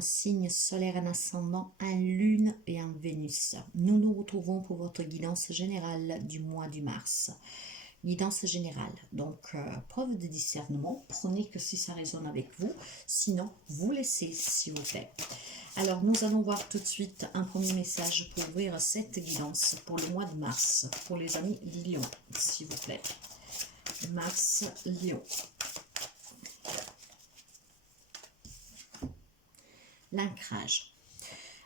un signe solaire, un ascendant, un lune et un Vénus. Nous nous retrouvons pour votre guidance générale du mois de mars. Guidance générale, donc preuve de discernement, prenez que si ça résonne avec vous, sinon vous laissez s'il vous plaît. Alors nous allons voir tout de suite un premier message pour ouvrir cette guidance pour le mois de mars, pour les amis Lion, s'il vous plaît. Mars, Lion. L'ancrage.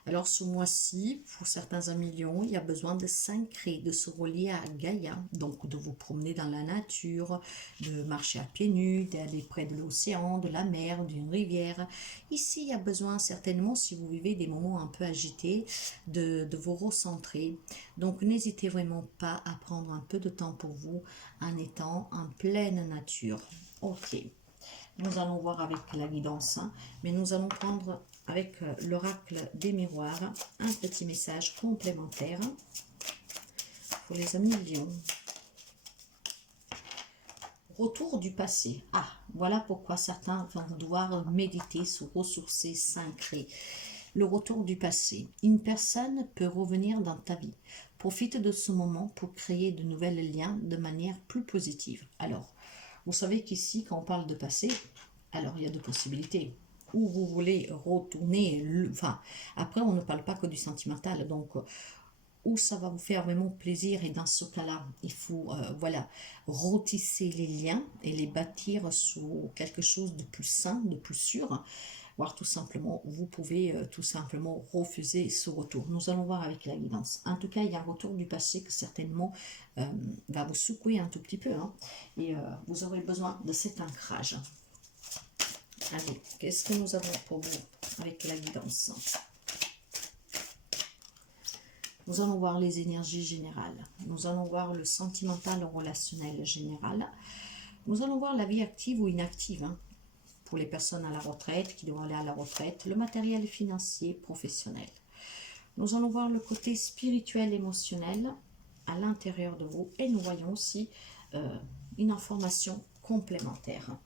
Alors ce mois-ci, pour certains amis Lions, il y a besoin de s'ancrer, de se relier à Gaïa, donc de vous promener dans la nature, de marcher à pieds nus, d'aller près de l'océan, de la mer, d'une rivière. Ici, il y a besoin certainement, si vous vivez des moments un peu agités, de vous recentrer. Donc n'hésitez vraiment pas à prendre un peu de temps pour vous en étant en pleine nature. Ok. Nous allons voir avec la guidance, mais nous allons prendre avec l'oracle des miroirs un petit message complémentaire pour les amis Lions. Retour du passé. Ah, voilà pourquoi certains vont devoir méditer, se ressourcer, s'ancrer. Le retour du passé. Une personne peut revenir dans ta vie. Profite de ce moment pour créer de nouveaux liens de manière plus positive. Alors, vous savez qu'ici, quand on parle de passé, alors il y a deux possibilités. Ou vous voulez retourner, enfin, après on ne parle pas que du sentimental, donc où ça va vous faire vraiment plaisir et dans ce cas-là, il faut, voilà, retisser les liens et les bâtir sur quelque chose de plus sain, de plus sûr, voire tout simplement, vous pouvez tout simplement refuser ce retour. Nous allons voir avec la guidance. En tout cas, il y a un retour du passé que certainement va vous secouer un tout petit peu, hein, et vous aurez besoin de cet ancrage. Allez, qu'est-ce que nous avons pour vous avec la guidance? Nous allons voir les énergies générales. Nous allons voir le sentimental relationnel général. Nous allons voir la vie active ou inactive, hein, pour les personnes à la retraite, qui doivent aller à la retraite, le matériel financier, professionnel. Nous allons voir le côté spirituel, émotionnel à l'intérieur de vous. Et nous voyons aussi une information complémentaire.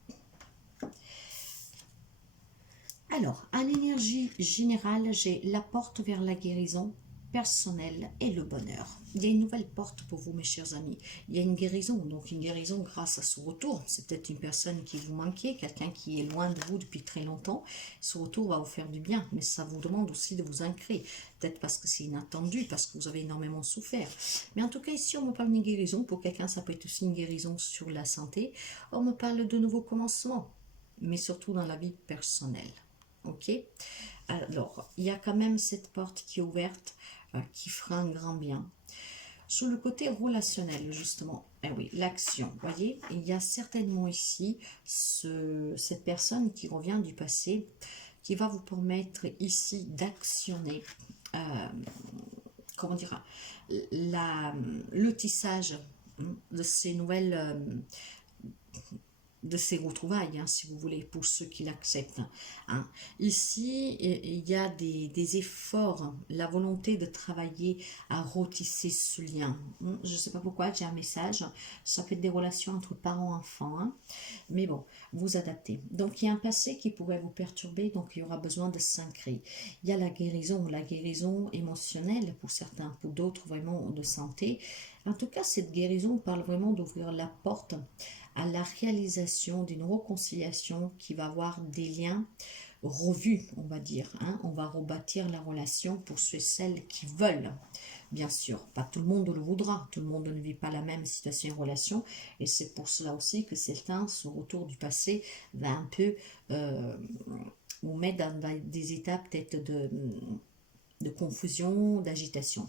Alors, en énergie générale, j'ai la porte vers la guérison personnelle et le bonheur. Il y a une nouvelle porte pour vous, mes chers amis. Il y a une guérison, donc une guérison grâce à ce retour. C'est peut-être une personne qui vous manquait, quelqu'un qui est loin de vous depuis très longtemps. Ce retour va vous faire du bien, mais ça vous demande aussi de vous ancrer. Peut-être parce que c'est inattendu, parce que vous avez énormément souffert. Mais en tout cas, ici, on me parle d'une guérison. Pour quelqu'un, ça peut être aussi une guérison sur la santé. On me parle de nouveaux commencements, mais surtout dans la vie personnelle. Ok, alors il y a quand même cette porte qui est ouverte, qui fera un grand bien. Sur le côté relationnel, justement, oui, l'action, voyez, il y a certainement ici cette personne qui revient du passé, qui va vous permettre ici d'actionner, comment dire, le tissage de ces nouvelles... de ces retrouvailles, hein, si vous voulez, pour ceux qui l'acceptent. Hein. Ici, il y a des efforts, la volonté de travailler à retisser ce lien. Je ne sais pas pourquoi, j'ai un message, ça peut être des relations entre parents-enfants, hein. Mais bon, vous adaptez. Donc, il y a un passé qui pourrait vous perturber, donc il y aura besoin de s'ancrer. Il y a la guérison émotionnelle pour certains, pour d'autres vraiment de santé. En tout cas, cette guérison parle vraiment d'ouvrir la porte à la réalisation d'une réconciliation qui va avoir des liens revus, on va dire. Hein. On va rebâtir la relation pour ceux et celles qui veulent. Bien sûr, pas tout le monde le voudra, tout le monde ne vit pas la même situation et relation, et c'est pour cela aussi que certains, ce retour du passé, va un peu vous mettre dans des étapes peut-être de confusion, d'agitation.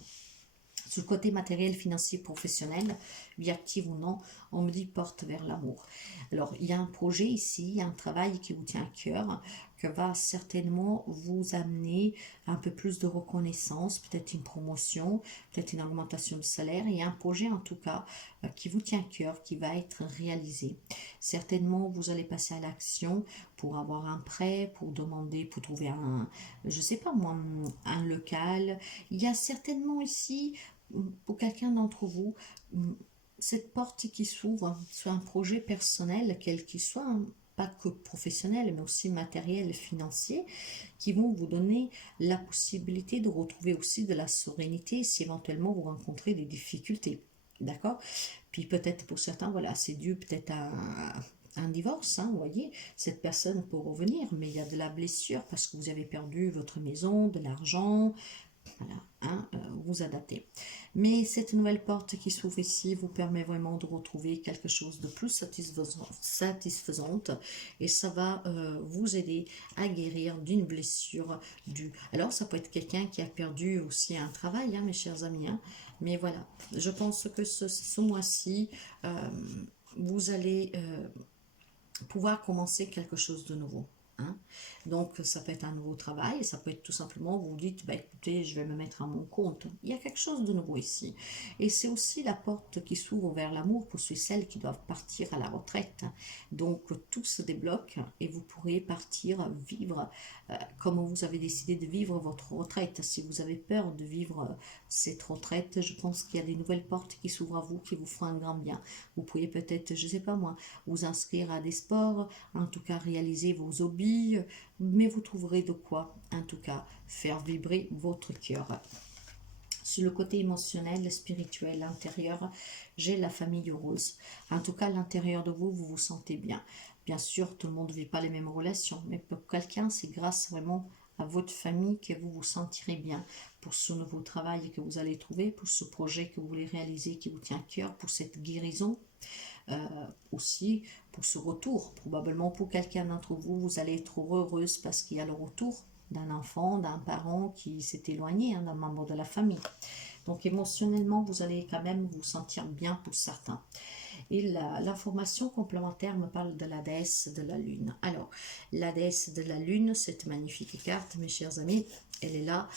Sur le côté matériel, financier, professionnel, vie active ou non, on me dit porte vers l'amour. Alors, il y a un projet ici, il y a un travail qui vous tient à cœur, que va certainement vous amener un peu plus de reconnaissance, peut-être une promotion, peut-être une augmentation de salaire. Il y a un projet en tout cas qui vous tient à cœur, qui va être réalisé. Certainement, vous allez passer à l'action pour avoir un prêt, pour demander, pour trouver je sais pas moi, un local. Il y a certainement ici, pour quelqu'un d'entre vous, cette porte qui s'ouvre sur un projet personnel, quel qu'il soit, pas que professionnels, mais aussi matériels, financiers, qui vont vous donner la possibilité de retrouver aussi de la sérénité si éventuellement vous rencontrez des difficultés. D'accord? Puis peut-être pour certains, voilà, c'est dû peut-être à un divorce, hein, vous voyez, cette personne peut revenir, mais il y a de la blessure parce que vous avez perdu votre maison, de l'argent, voilà, hein, vous adaptez. Mais cette nouvelle porte qui s'ouvre ici vous permet vraiment de retrouver quelque chose de plus satisfaisante et ça va vous aider à guérir d'une blessure due. Alors ça peut être quelqu'un qui a perdu aussi un travail, hein, mes chers amis, hein, mais voilà, je pense que ce mois-ci, vous allez pouvoir commencer quelque chose de nouveau. Hein. Donc ça peut être un nouveau travail, ça peut être tout simplement, vous vous dites, bah, écoutez, je vais me mettre à mon compte. Il y a quelque chose de nouveau ici. Et c'est aussi la porte qui s'ouvre vers l'amour pour ceux et celles qui doivent partir à la retraite. Donc tout se débloque et vous pourrez partir vivre comme vous avez décidé de vivre votre retraite. Si vous avez peur de vivre cette retraite, je pense qu'il y a des nouvelles portes qui s'ouvrent à vous, qui vous feront un grand bien. Vous pourriez peut-être, je ne sais pas moi, vous inscrire à des sports, en tout cas réaliser vos hobbies, mais vous trouverez de quoi, en tout cas, faire vibrer votre cœur. Sur le côté émotionnel, spirituel, intérieur, j'ai la famille heureuse. En tout cas, à l'intérieur de vous, vous vous sentez bien. Bien sûr, tout le monde ne vit pas les mêmes relations, mais pour quelqu'un, c'est grâce vraiment à votre famille que vous vous sentirez bien pour ce nouveau travail que vous allez trouver, pour ce projet que vous voulez réaliser qui vous tient à cœur, pour cette guérison. Aussi pour ce retour. Probablement pour quelqu'un d'entre vous, vous allez être heureuse parce qu'il y a le retour d'un enfant, d'un parent qui s'est éloigné, hein, d'un membre de la famille. Donc émotionnellement, vous allez quand même vous sentir bien pour certains. Et l'information complémentaire me parle de la déesse de la lune. Alors, la déesse de la lune, cette magnifique carte, mes chers amis, elle est là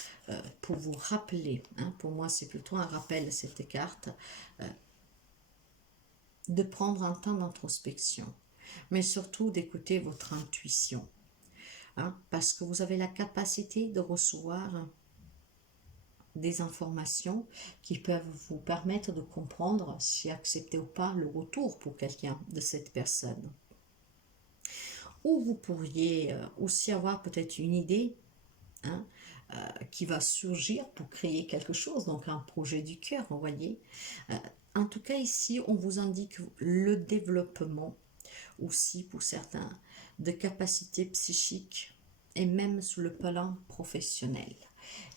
pour vous rappeler. Hein, pour moi, c'est plutôt un rappel, cette carte. De prendre un temps d'introspection, mais surtout d'écouter votre intuition, hein, parce que vous avez la capacité de recevoir des informations qui peuvent vous permettre de comprendre si accepter ou pas le retour pour quelqu'un de cette personne. Ou vous pourriez aussi avoir peut-être une idée, hein, qui va surgir pour créer quelque chose, donc un projet du cœur, vous voyez. En tout cas, ici, on vous indique le développement aussi pour certains de capacités psychiques et même sur le plan professionnel.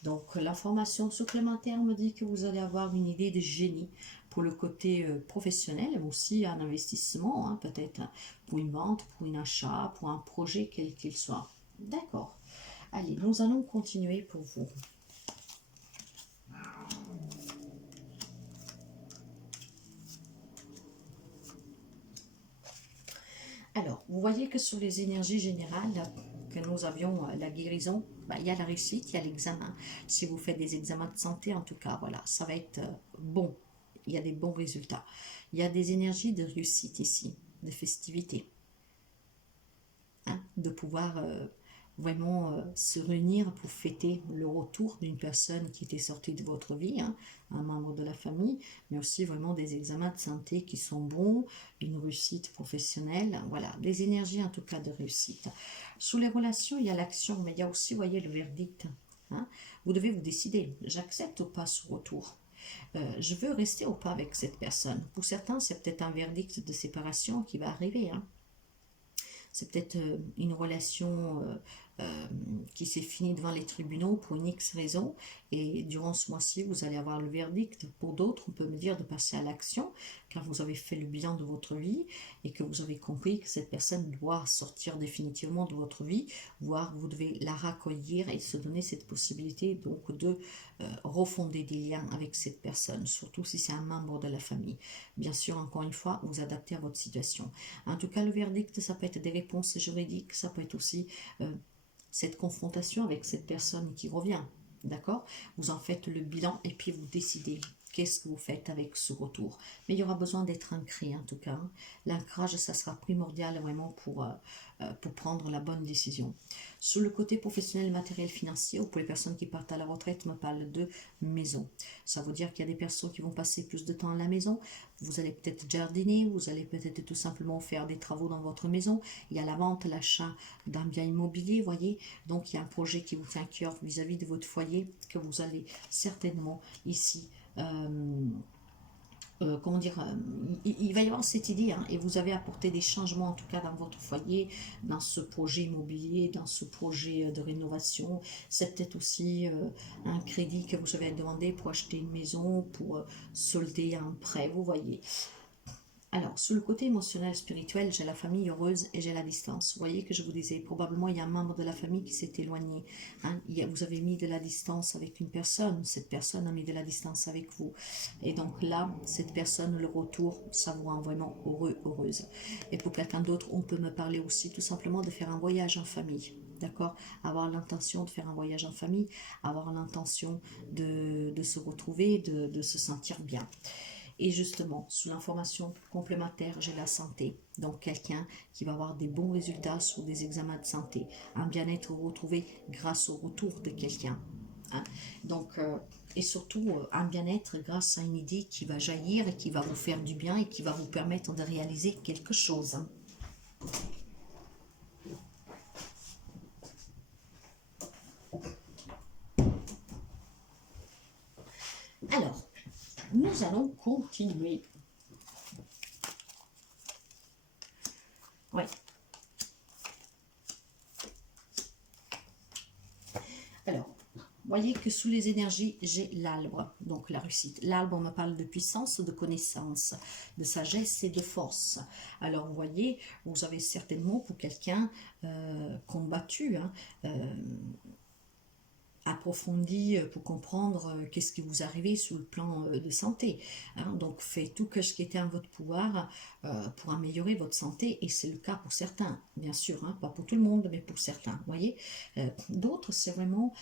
Donc, l'information supplémentaire me dit que vous allez avoir une idée de génie pour le côté professionnel, mais aussi un investissement, hein, peut-être pour une vente, pour un achat, pour un projet quel qu'il soit. D'accord. Allez, nous allons continuer pour vous. Alors, vous voyez que sur les énergies générales, que nous avions la guérison, bah, il y a la réussite, il y a l'examen. Si vous faites des examens de santé, en tout cas, voilà, ça va être bon. Il y a des bons résultats. Il y a des énergies de réussite ici, de festivité. Hein, de pouvoir vraiment se réunir pour fêter le retour d'une personne qui était sortie de votre vie, hein, un membre de la famille, mais aussi vraiment des examens de santé qui sont bons, une réussite professionnelle, voilà, des énergies en tout cas de réussite. Sous les relations, il y a l'action, mais il y a aussi, vous voyez, le verdict. Hein. Vous devez vous décider, j'accepte ou pas ce retour. Je veux rester ou pas avec cette personne. Pour certains, c'est peut-être un verdict de séparation qui va arriver, hein. C'est peut-être une relation qui s'est finie devant les tribunaux pour une X raison. Et durant ce mois-ci, vous allez avoir le verdict. Pour d'autres, on peut me dire de passer à l'action, car vous avez fait le bilan de votre vie et que vous avez compris que cette personne doit sortir définitivement de votre vie, voire vous devez la raccueillir et se donner cette possibilité donc de refonder des liens avec cette personne, surtout si c'est un membre de la famille. Bien sûr, encore une fois, vous adaptez à votre situation. En tout cas, le verdict, ça peut être des réponses juridiques, ça peut être aussi cette confrontation avec cette personne qui revient. D'accord? Vous en faites le bilan et puis vous décidez qu'est-ce que vous faites avec ce retour. Mais il y aura besoin d'être ancré en tout cas. Hein. L'ancrage, ça sera primordial vraiment pour prendre la bonne décision. Sur le côté professionnel, matériel, financier, ou pour les personnes qui partent à la retraite, me parle de maison. Ça veut dire qu'il y a des personnes qui vont passer plus de temps à la maison. Vous allez peut-être jardiner, vous allez peut-être tout simplement faire des travaux dans votre maison. Il y a la vente, l'achat d'un bien immobilier, voyez. Donc il y a un projet qui vous tient à cœur vis-à-vis de votre foyer que vous allez certainement ici comment dire, il va y avoir cette idée, hein, et vous avez apporté des changements en tout cas dans votre foyer, dans ce projet immobilier, dans ce projet de rénovation. C'est peut-être aussi un crédit que vous avez demandé pour acheter une maison, pour solder un prêt, vous voyez. Alors, sur le côté émotionnel, spirituel, j'ai la famille heureuse et j'ai la distance. Vous voyez que je vous disais, probablement il y a un membre de la famille qui s'est éloigné. Hein. Vous avez mis de la distance avec une personne, cette personne a mis de la distance avec vous. Et donc là, cette personne, le retour, ça vous rend vraiment heureux, heureuse. Et pour quelqu'un d'autre, on peut me parler aussi tout simplement de faire un voyage en famille. D'accord. Avoir l'intention de faire un voyage en famille, avoir l'intention de se retrouver, de se sentir bien. Et justement, sous l'information complémentaire, j'ai la santé. Donc, quelqu'un qui va avoir des bons résultats sur des examens de santé. Un bien-être retrouvé grâce au retour de quelqu'un. Hein. Donc, et surtout, un bien-être grâce à une idée qui va jaillir et qui va vous faire du bien et qui va vous permettre de réaliser quelque chose. Hein. Alors, nous allons continuer. Ouais. Alors, voyez que sous les énergies, j'ai l'arbre, donc la réussite. L'arbre me parle de puissance, de connaissance, de sagesse et de force. Alors, vous voyez, vous avez certainement pour quelqu'un combattu, hein, approfondi pour comprendre qu'est-ce qui vous arrivait sous le plan de santé. Hein. Donc, faites tout ce qui était en votre pouvoir pour améliorer votre santé, et c'est le cas pour certains, bien sûr, hein, pas pour tout le monde, mais pour certains, voyez. D'autres, c'est vraiment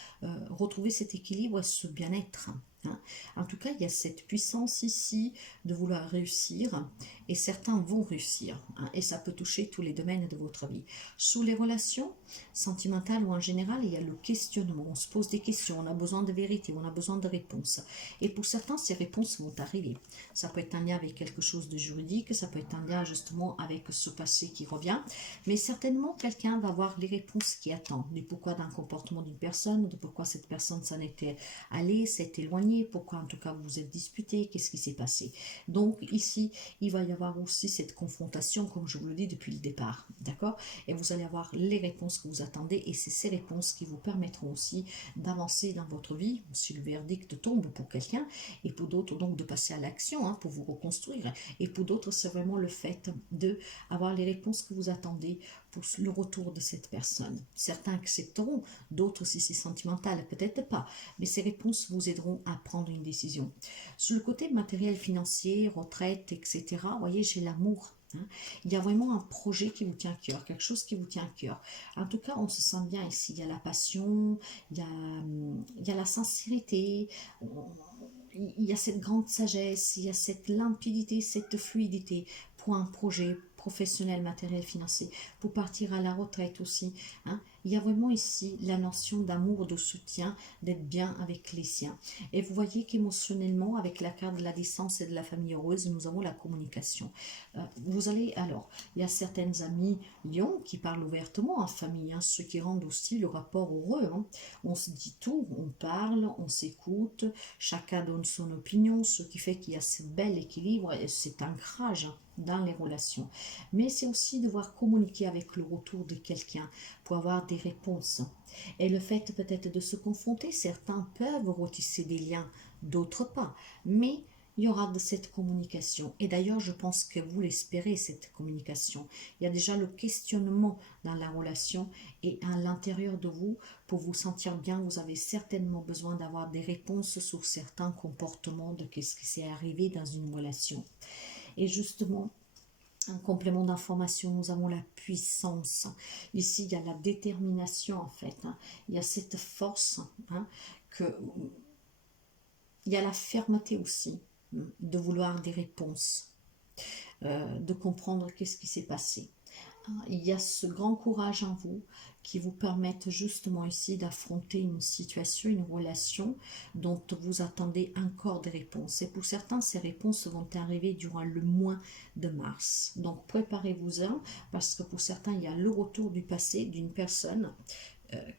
retrouver cet équilibre et ce bien-être. Hein. En tout cas, il y a cette puissance ici de vouloir réussir, et certains vont réussir, hein, et ça peut toucher tous les domaines de votre vie. Sous les relations sentimentales ou en général, il y a le questionnement. On se pose des questions, on a besoin de vérité, on a besoin de réponses. Et pour certains, ces réponses vont arriver. Ça peut être un lien avec quelque chose de juridique, ça peut être un lien justement avec ce passé qui revient, mais certainement quelqu'un va avoir les réponses qui attend, du pourquoi d'un comportement d'une personne, de pourquoi cette personne s'en était allée, s'est éloignée, pourquoi en tout cas vous vous êtes disputé, qu'est-ce qui s'est passé. Donc ici, il va y avoir aussi cette confrontation, comme je vous le dis depuis le départ, d'accord. Et vous allez avoir les réponses que vous attendez, et c'est ces réponses qui vous permettront aussi d'avancer dans votre vie, si le verdict tombe pour quelqu'un, et pour d'autres donc de passer à l'action, hein, pour vous reconstruire, et pour d'autres c'est vraiment le fait de avoir les réponses que vous attendez pour le retour de cette personne. Certains accepteront, d'autres si c'est sentimental, peut-être pas, mais ces réponses vous aideront à prendre une décision. Sur le côté matériel, financier, retraite, etc., vous voyez, j'ai l'amour. Hein. Il y a vraiment un projet qui vous tient à cœur, quelque chose qui vous tient à cœur. En tout cas, on se sent bien ici. Il y a la passion, il y a la sincérité, il y a cette grande sagesse, il y a cette limpidité, cette fluidité pour un projet professionnel, matériel, financier, pour partir à la retraite aussi. Hein. Il y a vraiment ici la notion d'amour, de soutien, d'être bien avec les siens. Et vous voyez qu'émotionnellement, avec la carte de la distance et de la famille heureuse, nous avons la communication. Vous allez, alors, il y a certaines amies lions qui parlent ouvertement en famille, hein, ce qui rend aussi le rapport heureux. Hein. On se dit tout, on parle, on s'écoute, chacun donne son opinion, ce qui fait qu'il y a ce bel équilibre et cet ancrage dans les relations. Mais c'est aussi devoir communiquer avec le retour de quelqu'un pour avoir des réponses. Et le fait peut-être de se confronter, certains peuvent retisser des liens, d'autres pas. Mais il y aura de cette communication. Et d'ailleurs, je pense que vous l'espérez, cette communication. Il y a déjà le questionnement dans la relation, et à l'intérieur de vous, pour vous sentir bien, vous avez certainement besoin d'avoir des réponses sur certains comportements de qu'est-ce qui s'est arrivé dans une relation. Et justement, un complément d'information, nous avons la puissance. Ici, il y a la détermination en fait. Hein. Il y a cette force, hein, que il y a la fermeté aussi, de vouloir des réponses, de comprendre qu'est-ce qui s'est passé. Il y a ce grand courage en vous qui vous permettent justement ici d'affronter une situation, une relation dont vous attendez encore des réponses. Et pour certains, ces réponses vont arriver durant le mois de mars. Donc préparez-vous-en, parce que pour certains, il y a le retour du passé d'une personne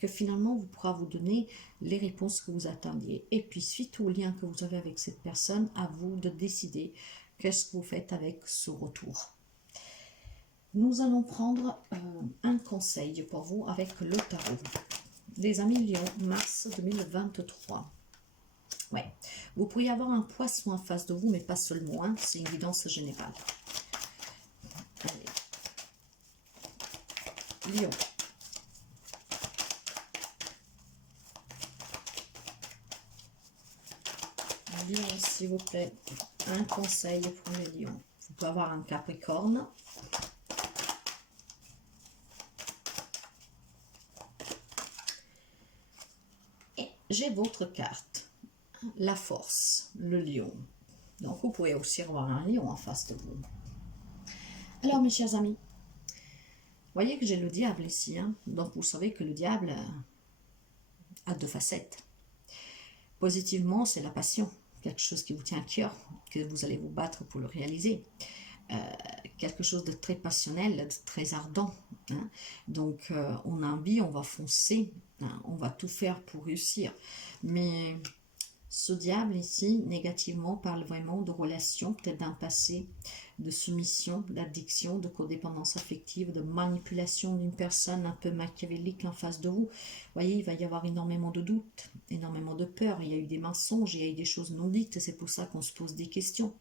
que finalement vous pourra vous donner les réponses que vous attendiez. Et puis suite au lien que vous avez avec cette personne, à vous de décider qu'est-ce que vous faites avec ce retour. Nous allons prendre un conseil pour vous avec le tarot. Les amis Lion, mars 2023. Ouais, vous pourriez avoir un poisson en face de vous, mais pas seulement, hein, c'est une guidance générale. Allez. Lion. Lion, s'il vous plaît, un conseil pour les lions. Vous pouvez avoir un Capricorne. J'ai votre carte, la force, le lion. Donc vous pouvez aussi avoir un lion en face de vous. Alors mes chers amis, voyez que j'ai le diable ici. Hein? Donc vous savez que le diable a deux facettes. Positivement, c'est la passion, quelque chose qui vous tient à cœur, que vous allez vous battre pour le réaliser. Quelque chose de très passionnel, de très ardent. Hein? Donc on a envie, on va foncer, hein? On va tout faire pour réussir. Mais ce diable ici, négativement, parle vraiment de relations, peut-être d'un passé, de soumission, d'addiction, de codépendance affective, de manipulation d'une personne un peu machiavélique en face de vous. Vous voyez, il va y avoir énormément de doutes, énormément de peur. Il y a eu des mensonges, il y a eu des choses non dites. C'est pour ça qu'on se pose des questions.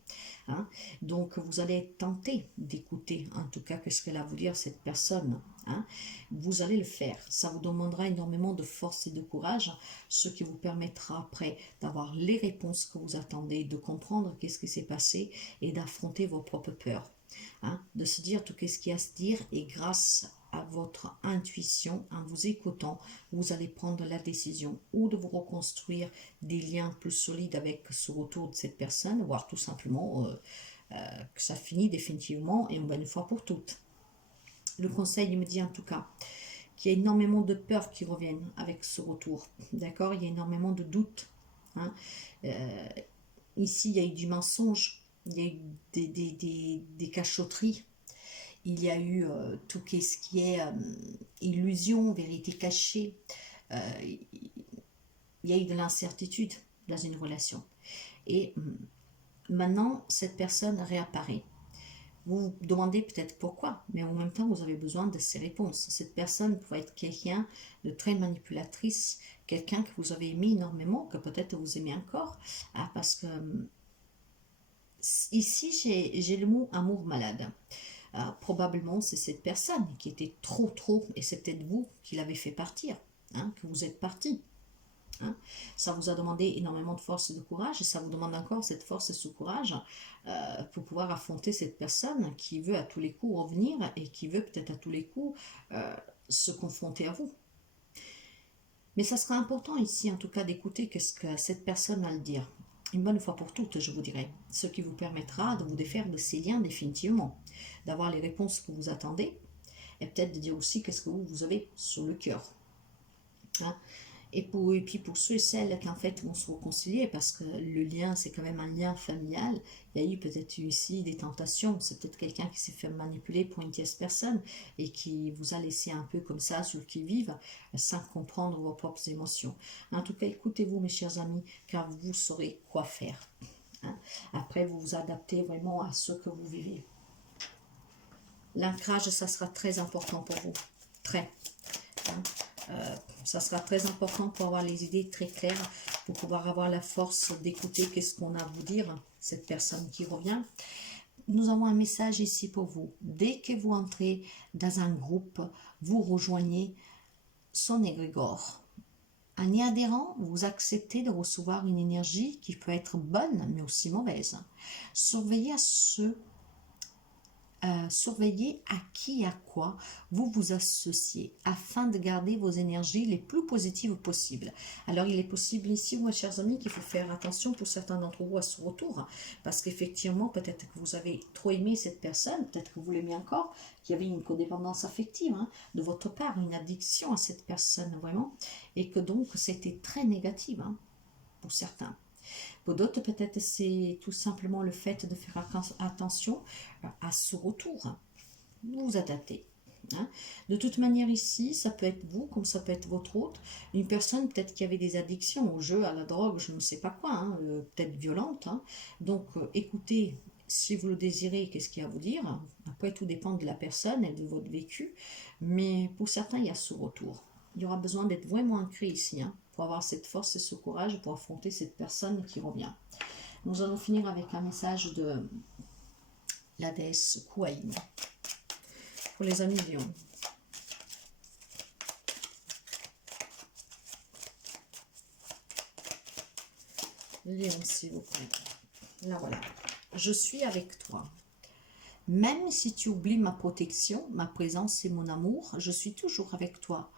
Hein? Donc, vous allez être tenté d'écouter, en tout cas, qu'est-ce qu'elle a à vous dire, cette personne. Hein? Vous allez le faire. Ça vous demandera énormément de force et de courage, ce qui vous permettra après d'avoir les réponses que vous attendez, de comprendre qu'est-ce qui s'est passé et d'affronter vos propres peurs. Hein? De se dire tout ce qu'il y a à se dire, et grâce à votre intuition, en vous écoutant, vous allez prendre la décision ou de vous reconstruire des liens plus solides avec ce retour de cette personne, voire tout simplement que ça finit définitivement et une bonne fois pour toutes. Le conseil, il me dit en tout cas qu'il y a énormément de peurs qui reviennent avec ce retour. D'accord? Il y a énormément de doutes. Hein? Ici, il y a eu du mensonge, il y a eu des cachotteries, il y a eu tout ce qui est illusion, vérité cachée. Il y a eu de l'incertitude dans une relation. Et maintenant, cette personne réapparaît. Vous vous demandez peut-être pourquoi, mais en même temps, vous avez besoin de ces réponses. Cette personne pourrait être quelqu'un de très manipulatrice, quelqu'un que vous avez aimé énormément, que peut-être vous aimez encore, hein, parce que ici, j'ai le mot amour malade. Probablement, c'est cette personne qui était trop, et c'est peut-être vous qui l'avez fait partir, hein, que vous êtes parti. Hein. Ça vous a demandé énormément de force et de courage, et ça vous demande encore cette force et ce courage pour pouvoir affronter cette personne qui veut à tous les coups revenir et qui veut peut-être à tous les coups se confronter à vous. Mais ça sera important ici en tout cas d'écouter ce que cette personne a à le dire. Une bonne fois pour toutes, je vous dirais, ce qui vous permettra de vous défaire de ces liens définitivement, d'avoir les réponses que vous attendez, et peut-être de dire aussi qu'est-ce que vous avez sur le cœur. Hein? Et puis pour ceux et celles qui en fait vont se réconcilier, parce que le lien c'est quand même un lien familial, il y a eu peut-être ici des tentations, c'est peut-être quelqu'un qui s'est fait manipuler pour une tierce personne et qui vous a laissé un peu comme ça sur le qui-vive, sans comprendre vos propres émotions. En tout cas, écoutez-vous mes chers amis, car vous saurez quoi faire. Hein? Après, vous vous adaptez vraiment à ce que vous vivez. L'ancrage, ça sera très important pour vous, très. Hein? Ça sera très important pour avoir les idées très claires, pour pouvoir avoir la force d'écouter qu'est-ce qu'on a à vous dire, cette personne qui revient. Nous avons un message ici pour vous. Dès que vous entrez dans un groupe, vous rejoignez son égrégore. En y adhérant, vous acceptez de recevoir une énergie qui peut être bonne, mais aussi mauvaise. Surveillez surveiller à qui et à quoi vous vous associez afin de garder vos énergies les plus positives possibles. Alors, il est possible ici, moi, chers amis, qu'il faut faire attention pour certains d'entre vous à ce retour, hein, parce qu'effectivement, peut-être que vous avez trop aimé cette personne, peut-être que vous l'aimez encore, qu'il y avait une codépendance affective hein, de votre part, une addiction à cette personne, vraiment, et que donc, c'était très négatif hein, pour certains. Pour d'autres, peut-être c'est tout simplement le fait de faire attention à ce retour. Vous vous adaptez. Hein. De toute manière ici, ça peut être vous, comme ça peut être votre autre, une personne peut-être qui avait des addictions au jeu, à la drogue, je ne sais pas quoi, hein, peut-être violente. Hein. Donc écoutez, si vous le désirez, qu'est-ce qu'il y a à vous dire? Après, tout dépend de la personne et de votre vécu, mais pour certains, il y a ce retour. Il y aura besoin d'être vraiment ancré ici, hein, pour avoir cette force et ce courage pour affronter cette personne qui revient. Nous allons finir avec un message de la déesse Kuaï. Pour les amis Lion. Lion, s'il vous plaît. Là, voilà. Je suis avec toi. Même si tu oublies ma protection, ma présence et mon amour, je suis toujours avec toi.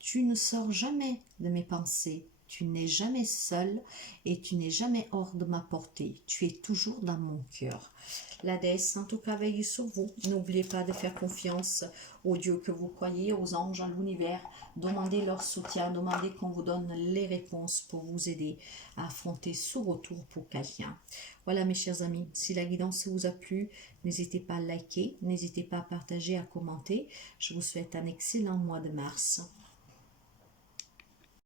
Tu ne sors jamais de mes pensées. Tu n'es jamais seul et tu n'es jamais hors de ma portée. Tu es toujours dans mon cœur. La déesse, en tout cas, veille sur vous. N'oubliez pas de faire confiance aux dieux que vous croyez, aux anges, à l'univers. Demandez leur soutien, demandez qu'on vous donne les réponses pour vous aider à affronter ce retour pour quelqu'un. Voilà mes chers amis, si la guidance vous a plu, n'hésitez pas à liker, n'hésitez pas à partager, à commenter. Je vous souhaite un excellent mois de mars.